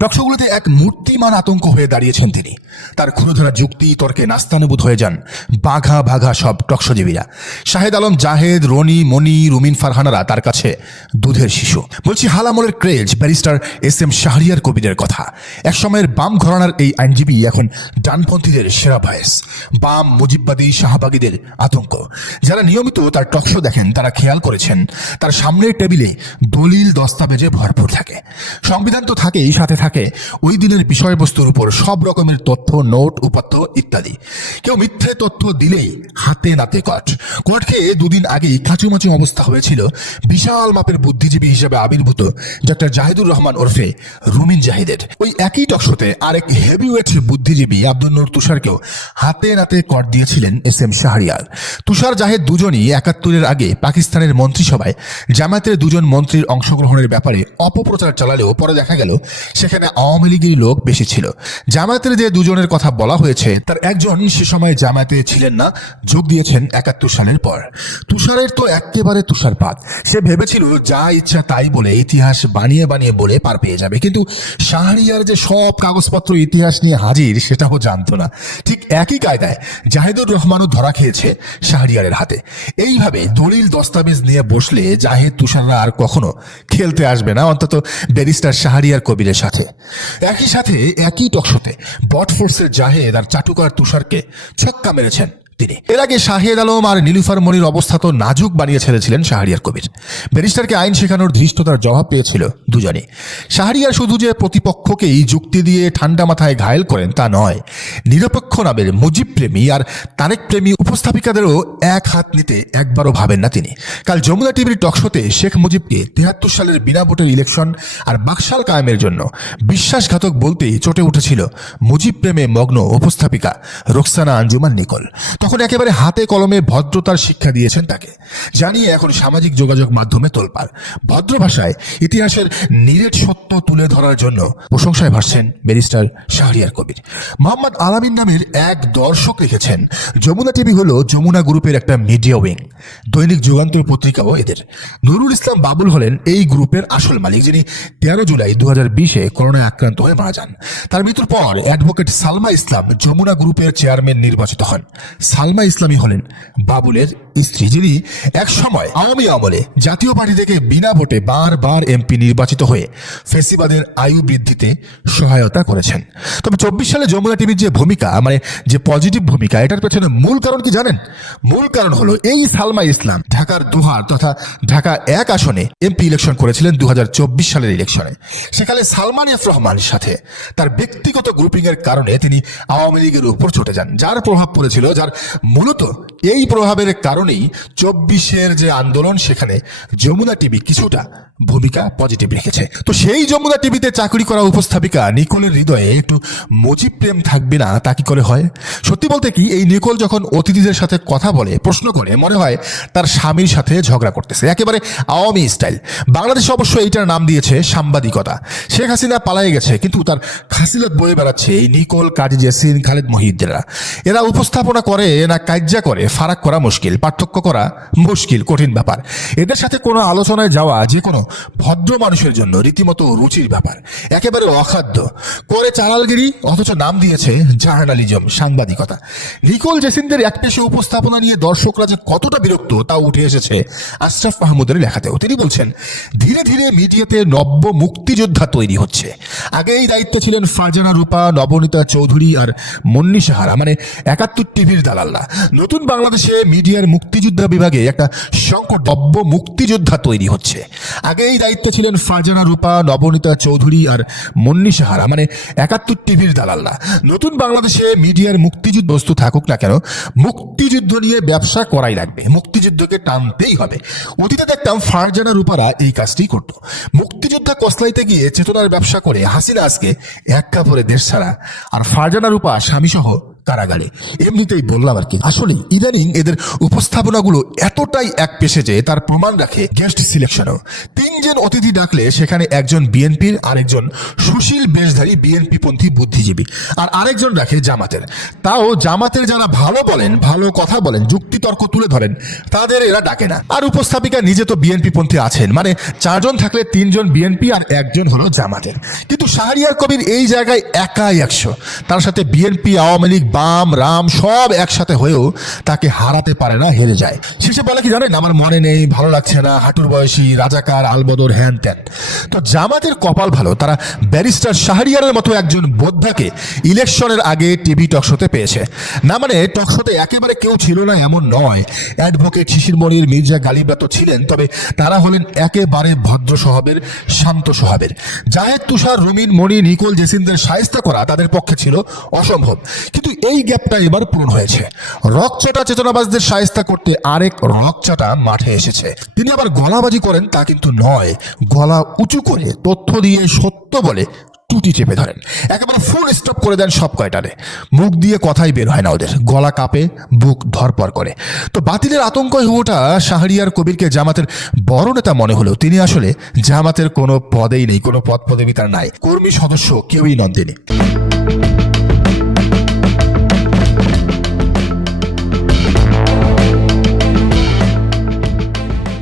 টকশোগুলোতে এক মূর্তিমান আতঙ্ক হয়ে দাঁড়িয়েছেন তিনি। তার ক্ষুরধরা যুক্তি তর্কে নাস্তানুবুদ হয়ে যান বাঘা বাঘা সব টকশোজীবীরা। শাহেদ আলম, জাহেদ, রনি, মনি, রুমিন, ফারহানারা তার কাছে দুধের শিশু। বলছি হালামলের ক্রেজ ব্যারিস্টার এস.এম. শাহরিয়ার কবিরের কথা। একসময়ের বাম ঘরানার এই আইনজীবী এখন ডানপন্থীদের সেরা ভয়েস। বাম, মুজিববাদী, শাহবাগীদের আতঙ্ক। যারা নিয়মিত তার টকশো দেখেন তারা খেয়াল করেছেন তার সামনের টেবিলে দলিল দস্তাবেজে ভরপুর থাকে। সংবিধান তো থাকেই, সাথে থাকে ওই দিনের বিষয়বস্তুর উপর সব রকমের তথ্য, নোট, উপাত্ত ইত্যাদি। কেউ মিথ্যে তথ্য দিলেই হাতে নাতে কট। কোর্টকে দুদিন আগেই কাঁচুমাচু অবস্থা হয়েছিল বিশাল মাপের বুদ্ধিজীবী হিসেবে আবির্ভূত ডক্টর জাহিদুর রহমান ওরফে রুমিন জাহিদের। ওই একই টকশোতে আরেক হেভিওয়েট বুদ্ধিজীবী আব্দুল নূর তুষারকেও হাতে নাতে কট দিয়েছিলেন এস.এম. শাহরিয়ার। তুষার, জাহেদ দুজনই ৭১-এর আগে পাকিস্তানের মন্ত্রিসভায় জামায়াতের দুজন মন্ত্রীর অংশগ্রহণের ব্যাপারে অপপ্রচার চালালেও পরে দেখা গেল সেখানে আওয়ামী লীগের লোক বেশি ছিল। জামায়াতের যে দুজনের কথা বলা হয়েছে তার একজন সে সময় জামায়াতে ছিলেন না, যোগ দিয়েছেন ৭১ সালের পর। তুষারের তো একেবারে তুষারপাত। সে ভেবেছিল যা ইচ্ছা তাই বলে ইতিহাস বানিয়ে বানিয়ে বলে পার পেয়ে যাবে, কিন্তু শাহরিয়ার যে সব কাগজপত্র ইতিহাস নিয়ে হাজির সেটাও জানতো না। ঠিক একই কায়দায় জাহিদুর রহমানও ধরা খেয়েছে শাহরিয়ারের হাতে। এইভাবে দলিল দস্তাবেজ নিয়ে বসলে জাহেদ, তুষাররা আর কখনো খেলতে আসবে না, অন্তত ব্যারিস্টার শাহরিয়ার কবিরের সাথে। একই সাথে একই টকশোতে বটফোর্সের জাহেদ আর চাটুকার তুষারকে ছক্কা মেরেছেন তিনি। এর আগে শাহেদ আলম আর নীলুফার মনির অবস্থা তো নাজুক বানিয়ে ছেড়েছিলেন শাহরিয়ার কবির। ব্যারিস্টারকে আইন শেখানোর ধৃষ্টতার জবাব পেয়েছিল দুজনেই। শাহরিয়ার শুধু যে প্রতিপক্ষকেই যুক্তি দিয়ে ঠান্ডা মাথায় ঘায়েল করেন তা নয়, নিরপেক্ষ নামের মুজিব প্রেমী আর তারেক প্রেমী উপস্থাপিকাদেরও এক হাত নিতে একবারও ভাবেন না তিনি। কাল যমুনা টিভির টকশোতে শেখ মুজিবকে ৭৩ সালের বিনা ভোটের ইলেকশন আর বাকশাল কায়েমের জন্য বিশ্বাসঘাতক বলতেই চটে উঠেছিল মুজিব প্রেমে মগ্ন উপস্থাপিকা রোকসানা আঞ্জুমান নিকোল। তখন একেবারে হাতে কলমে ভদ্রতার শিক্ষা দিয়েছেন তাকে, জানিয়ে এখন সামাজিক যোগাযোগ মাধ্যমে তোলপাড়। ভদ্র ভাষায় ইতিহাসের নিরেট সত্য তুলে ধরার জন্য প্রশংসায় ভাসছেন ব্যারিস্টার শাহরিয়ার কবির। মোহাম্মদ আলামিন নামের এক দর্শক লিখেছেন, যমুনা টিভি হলো যমুনা গ্রুপের একটা মিডিয়া উইং। দৈনিক যুগান্তর পত্রিকাও এদের। নুরুল ইসলাম বাবুল হলেন এই গ্রুপের আসল মালিক, যিনি ১৩ জুলাই ২০২০-এ করোনায় আক্রান্ত হয়ে মারা যান। তার মৃত্যুর পর অ্যাডভোকেট সালমা ইসলাম যমুনা গ্রুপের চেয়ারম্যান নির্বাচিত হন। সালমা ইসলামী হলেন বাবুলের স্ত্রী, যিনি এক সময় আওয়ামী আমলে জাতীয় পার্টি থেকে বিনা ভোটে বারবার এমপি নির্বাচিত হয়ে ফেসিবাদের আয়ু বৃদ্ধিতে সহায়তা করেছেন। তবে ২৪ সালে যমুনা টিভির যে ভূমিকা, মানে যে পজিটিভ ভূমিকা, এটার পেছনে মূল কারণ কি জানেন? মূল কারণ হলো এই সালমা ইসলাম ঢাকার দোহার তথা ঢাকা ১ আসনে এমপি ইলেকশন করেছিলেন ২০২৪ সালের ইলেকশনে। সেখানে সালমান এফ রহমানের সাথে তার ব্যক্তিগত গ্রুপিং এর কারণে তিনি আওয়ামী লীগের উপর চটে যান, যার প্রভাব পড়েছিল, যার মূলত এই প্রভাবের কারণেই ২৪-এর যে আন্দোলন সেখানে যমুনা টিভি কিছুটা ভূমিকা পজিটিভ রেখেছে। তো সেই যমুনা টিভিতে চাকরি করা উপস্থাপিকা নিকোলের হৃদয়ে একটু মুজিব প্রেম থাকবে না তা কি করে হয়? সত্যি বলতে কি, এই নিকোল যখন অতিথিদের সাথে কথা বলে, প্রশ্ন করে, মনে হয় তার স্বামীর সাথে ঝগড়া করতেছে, একেবারে আওয়ামী স্টাইল। বাংলাদেশ অবশ্য এইটার নাম দিয়েছে সাংবাদিকতা। শেখ হাসিনা পালায়ে গেছে, কিন্তু তার খাসিলত বয়ে বেড়াচ্ছে এই নিকোল, কাজী জেসিন, খালেদ মহিউদ্দিনরা। এরা উপস্থাপনা করে না কাজ্জা করে, ফারাক করা মুশকিল, পার্থক্য করা মুশকিল, কঠিন ব্যাপার। এদের সাথে কোনো আলোচনায় যাওয়া যে কোনো ভদ্র মানুষের জন্য রীতিমতো রুচির ব্যাপার। একেবারে অখাদ্য করে চালালগিরি, অথচ নাম দিয়েছে জার্নালিজম, সাংবাদিকতা। নিকোল জেসিনদের একপেশে উপস্থাপনা নিয়ে দর্শকরা যে কতটা বিরক্ত তা উঠে এসেছে আশরাফ মাহমুদের লেখাতেও। তিনি বলছেন, ধীরে ধীরে মিডিয়াতে নব্য মুক্তিযোদ্ধা তৈরি হচ্ছে। আগে এই দায়িত্বে ছিলেন ফারজানা রূপা, নবনীতা চৌধুরী আর মুন্নি সাহারা, মানে ৭১ টিভির দালালরা। নতুন বাংলাদেশে মিডিয়ার মুক্তিযোদ্ধা বিভাগে একটা সংকট, নব্য মুক্তিযোদ্ধা তৈরি হচ্ছে। আগে এই দায়িত্বে ছিলেন ফারজানা রূপা, নবনীতা চৌধুরী আর মুন্নি সাহারা, মানে ৭১ টিভির দালালরা। নতুন বাংলাদেশে মিডিয়ার মুক্তিযুদ্ধ বস্তু থাকুক না কেন, মুক্তিযুদ্ধ নিয়ে ব্যবসা করাই লাগবে, মুক্তিযুদ্ধকে টানতেই হবে। অতীতে দেখতাম ফারজানা রূপারা এই কাজটি করত। মুক্তিযোদ্ধা কসলাইতে গিয়ে চেতনার ব্যবসা করে হাসিনা আজকে এক কাপড়ে দেশ ছাড়া, আর ফারজানা রূপা স্বামীসহ কারাগারে। এমনিতেই বললাম আর কি, আসলে ইদানিং এদের উপস্থাপনাগুলো এতটাই এক পেশে যে তার প্রমাণ রাখে গেস্ট সিলেকশনও। 3 জন অতিথি ডাকলে সেখানে একজন বিএনপির, আরেকজন সুশীল বেশধারী বিএনপি পন্থী বুদ্ধিজীবী, আর আরেকজন রাখে জামাতের। তাও জামাতের যারা ভালো বলেন, ভালো কথা বলেন, যুক্তিতর্ক তুলে ধরেন, তাদের এরা ডাকে না। আর উপস্থাপিকা নিজে তো বিএনপি পন্থী আছেন, মানে 4 জন থাকলে 3 জন বিএনপি আর 1 জন হলো জামাতের। কিন্তু শাহরিয়ার কবির এই জায়গায় একাই 100। তার সাথে বিএনপি, আওয়ামী লীগ, বাম, রাম সব একসাথে হয়েও তাকে হারাতে পারে না, হেরে যায়। শেষে বলে কি জানেন, আমার মনে নেই, ভালো লাগছে না, হাঁটুর বয়সী, রাজাকার, আলবদর, হ্যান ত্যান। তো জামাতের কপাল ভালো, তারা ব্যারিস্টার শাহরিয়ারের মতো একজন বোদ্ধাকে ইলেকশনের আগে টিভি টকশোতে পেয়েছে। না মানে টকশোতে একেবারে কেউ ছিল না এমন নয়, অ্যাডভোকেট শিশির মনির, মির্জা গালিবরা তো ছিলেন, তবে তারা হলেন একেবারে ভদ্র স্বভাবের, শান্ত স্বভাবের। জাহেদ, তুষার, রুমিন, মণি, নিকোল, জেসিনদের শায়েস্তা করা তাদের পক্ষে ছিল অসম্ভব। কিন্তু এই গ্যাপটা এবার পূরণ হয়েছে। রকচটা চেতনাবাজদের শায়েস্তা করতে আরেক রকচটা মাঠে এসেছে। তিনি আবার গলাবাজি করেন তা কিন্তু নয়, গলা উঁচু করে তথ্য দিয়ে সত্য বলে টুটি চেপে ধরেন, একেবারে ফুল স্টপ করে দেন সব কয়টারে। মুখ দিয়ে কথাই বের হয় না ওদের, গলা কাঁপে, বুক ধরপড় করে। তো বাতিলের আতঙ্ক হয়ে ওঠা শাহরিয়ার কবিরকে জামাতের বড় নেতা মনে হলেও তিনি আসলে জামাতের কোনো পদেই নেই, কোনো পদ পদবি তার নাই, কর্মী সদস্য কেউই নন তিনি।